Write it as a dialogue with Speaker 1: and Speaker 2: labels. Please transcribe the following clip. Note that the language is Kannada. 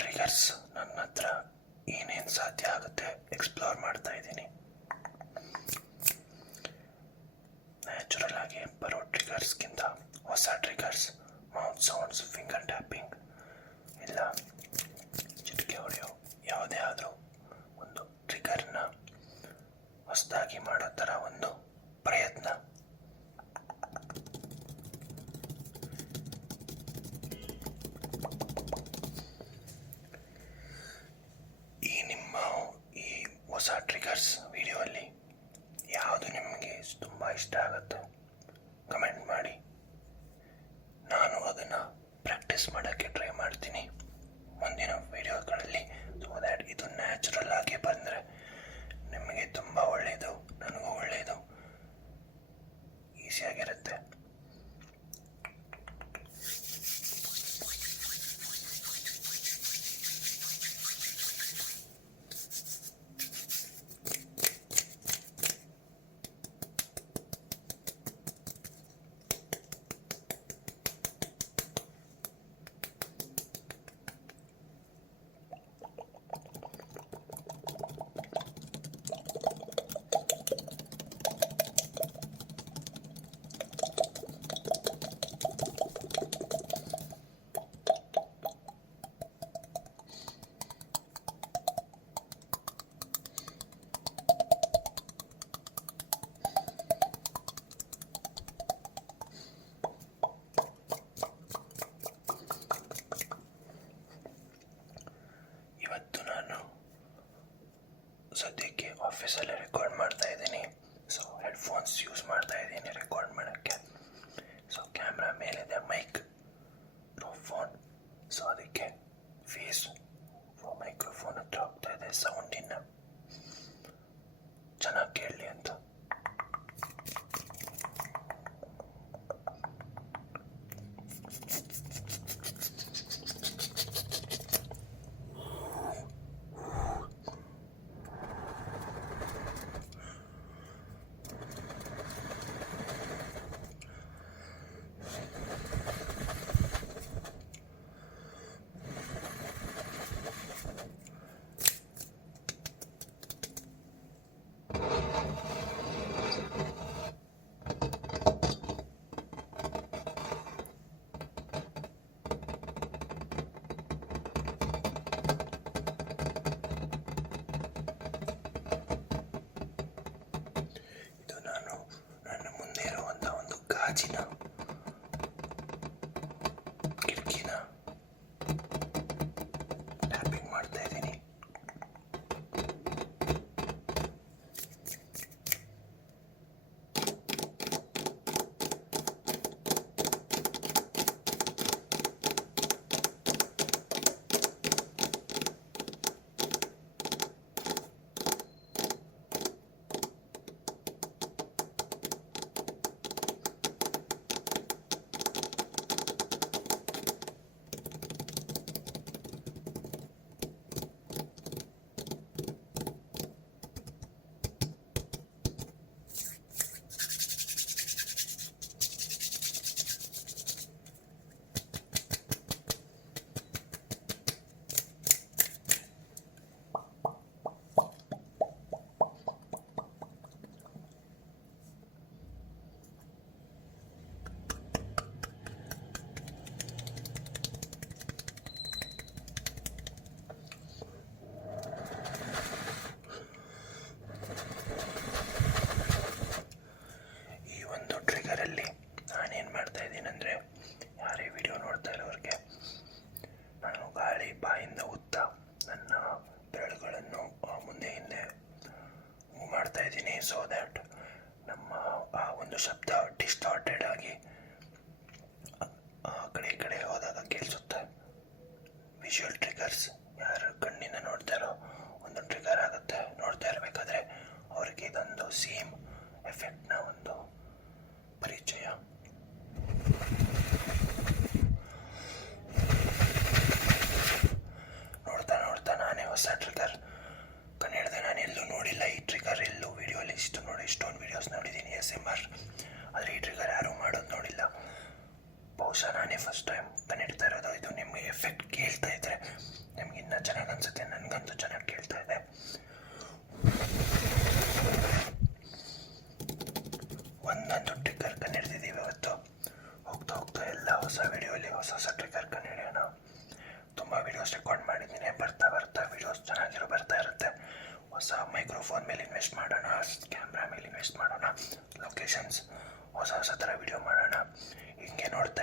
Speaker 1: ಟ್ರಿಗರ್ಸ್ ನನ್ನ ಹತ್ರ ಏನೇನು ಸಾಧ್ಯ ಆಗುತ್ತೆ ಎಕ್ಸ್ಪ್ಲೋರ್ ಮಾಡ್ತಾ ಇದ್ದೀನಿ. ನ್ಯಾಚುರಲ್ ಆಗಿ ಬರೋ ಟ್ರಿಗರ್ಸ್ಗಿಂತ ಹೊಸ triggers mouth sounds finger tapping ಇಲ್ಲ, ಚಿಟಿಕೆ ಹೊಡೆಯೋ ಯಾವುದೇ ಆದರೂ ಒಂದು ಟ್ರಿಗರ್ನ ಹೊಸದಾಗಿ ಮಾಡೋ ಥರ ಒಂದು ಪ್ರಯತ್ನ ಈ ನಿಮ್ಮ ಈ ಹೊಸ ಟ್ರಿಗರ್ಸ್ ವಿಡಿಯೋಲ್ಲಿ ಯಾವುದು ನಿಮಗೆ ತುಂಬ ಇಷ್ಟ ಆಗುತ್ತೆ ಕಮೆಂಟ್ ಮಾಡಿ ನಾನು ಅದನ್ನು ಪ್ರಾಕ್ಟೀಸ್ ಮಾಡೋಕ್ಕೆ ಟ್ರೈ ಮಾಡ್ತೀನಿ. ಮುಂದಿನ ವಿಡಿಯೋಗಳಲ್ಲಿ ಸೊ ದ್ಯಾಟ್ ಇದು ನ್ಯಾಚುರಲ್ ಆಗಿ ಬಂದರೆ ನಿಮಗೆ ತುಂಬ ಒಳ್ಳೆಯದು ನನಗೂ ಒಳ್ಳೆಯದು ಈಸಿಯಾಗಿರುತ್ತೆ ಒಂದು ಗಾಜಿನ ಕಿಟಕಿನ ಟ್ಯಾಪಿಂಗ್ ಮಾಡ್ತಾ ಇದ್ದೀನಿ ಈ ಒಂದು ಟ್ರಿಗರಲ್ಲಿ ನಾನೇನು ಮಾಡ್ತಾ ಇದ್ದೀನಿ ಅಂದರೆ ಯಾರೇ ವಿಡಿಯೋ ನೋಡ್ತಾ ಇರೋರಿಗೆ ನಾನು ಗಾಳಿ ಬಾಯಿಂದ ಉತ್ತ ನನ್ನ ಬೆರಳುಗಳನ್ನು ಆ, ಮುಂದೆ ಹಿಂದೆ ಮೂವ್ ಮಾಡ್ತಾ ಇದ್ದೀನಿ ಸೊ ದ್ಯಾಟ್ ನಮ್ಮ ಆ ಒಂದು ಶಬ್ದ ಡಿಸ್ಟಾರ್ಟೆಡ್ ಆಗಿ ಆ- ಆ ಕಡೆ ಈ ಕಡೆ ಹೋದಾಗ ಕೇಳಿಸುತ್ತೆ ವಿಜುವಲ್ ಟ್ರಿಗರ್ಸ್ ಯಾರು ಕಣ್ಣಿಂದ ನೋಡ್ತಾರೋ ಒಂದು ಟ್ರಿಗರ್ ಆಗುತ್ತೆ ನೋಡ್ತಾ ಇರಬೇಕಾದ್ರೆ ಅವ್ರಿಗೆ ಇದೊಂದು ಸೇಮ್ ಎಫೆಕ್ಟ್ನ ಒಂದು ಪರಿಚಯ. ನೋಡ್ತಾ ನೋಡ್ತಾ ನಾನೇ ಹೊಸ ಟ್ರಿಗರ್ ಕನ್ನಡದ ನಾನು ಎಲ್ಲೂ ನೋಡಿಲ್ಲ ಈ ಟ್ರಿಗರ್ ಎಲ್ಲೂ ವಿಡಿಯೋಲಿ ಇಷ್ಟು ನೋಡಿ, ಇಷ್ಟೊಂದು ವಿಡಿಯೋಸ್ ನೋಡಿದ್ದೀನಿ ಎಸ್ ಎಂ ಆರ್ ಆದರೆ ಈ ಟ್ರಿಗರ್ ಯಾರೂ ಮಾಡೋದು ನೋಡಿಲ್ಲ. ಬಹುಶಃ ನಾನೇ ಫಸ್ಟ್ ಟೈಮ್ ಕನ್ನಡ್ತಾ ಇರೋದು. ಇದು ನಿಮಗೆ ಎಫೆಕ್ಟ್ ಕೇಳ್ತಾ ಇದ್ರೆ, ನಿಮ್ಗೆ ಇನ್ನೂ ಚೆನ್ನಾಗಿ ಅನ್ಸುತ್ತೆ, ನನಗಂತೂ ಚೆನ್ನಾಗಿ ಕೇಳ್ತಾ ಇದೆ. ಒಂದೊಂದು ಟ್ರಿಕ್ಕರ್ ಕಂಡಿಡ್ತಿದ್ದೀವಿ ಇವತ್ತು. ಹೋಗ್ತಾ ಹೋಗ್ತಾ ಎಲ್ಲ ಹೊಸ ವೀಡಿಯೋಲಿ ಹೊಸ ಹೊಸ ಟ್ರಿಕ್ಕರ್ ಕಂಡಿಡಿಯೋಣ ತುಂಬ ವಿಡಿಯೋಸ್ ರೆಕಾರ್ಡ್ ಮಾಡಿದ್ದೀನಿ. ಬರ್ತಾ ಬರ್ತಾ ವಿಡಿಯೋಸ್ ಚೆನ್ನಾಗಿರೋ ಬರ್ತಾ ಇರುತ್ತೆ. ಹೊಸ ಮೈಕ್ರೋಫೋನ್ ಮೇಲೆ ಇನ್ವೆಸ್ಟ್ ಮಾಡೋಣ ಕ್ಯಾಮ್ರಾ ಮೇಲೆ ಇನ್ವೆಸ್ಟ್ ಮಾಡೋಣ ಲೊಕೇಶನ್ಸ್ ಹೊಸ ಹೊಸ ಥರ ವಿಡಿಯೋ ಮಾಡೋಣ. ಹಿಂಗೆ ನೋಡ್ತಾ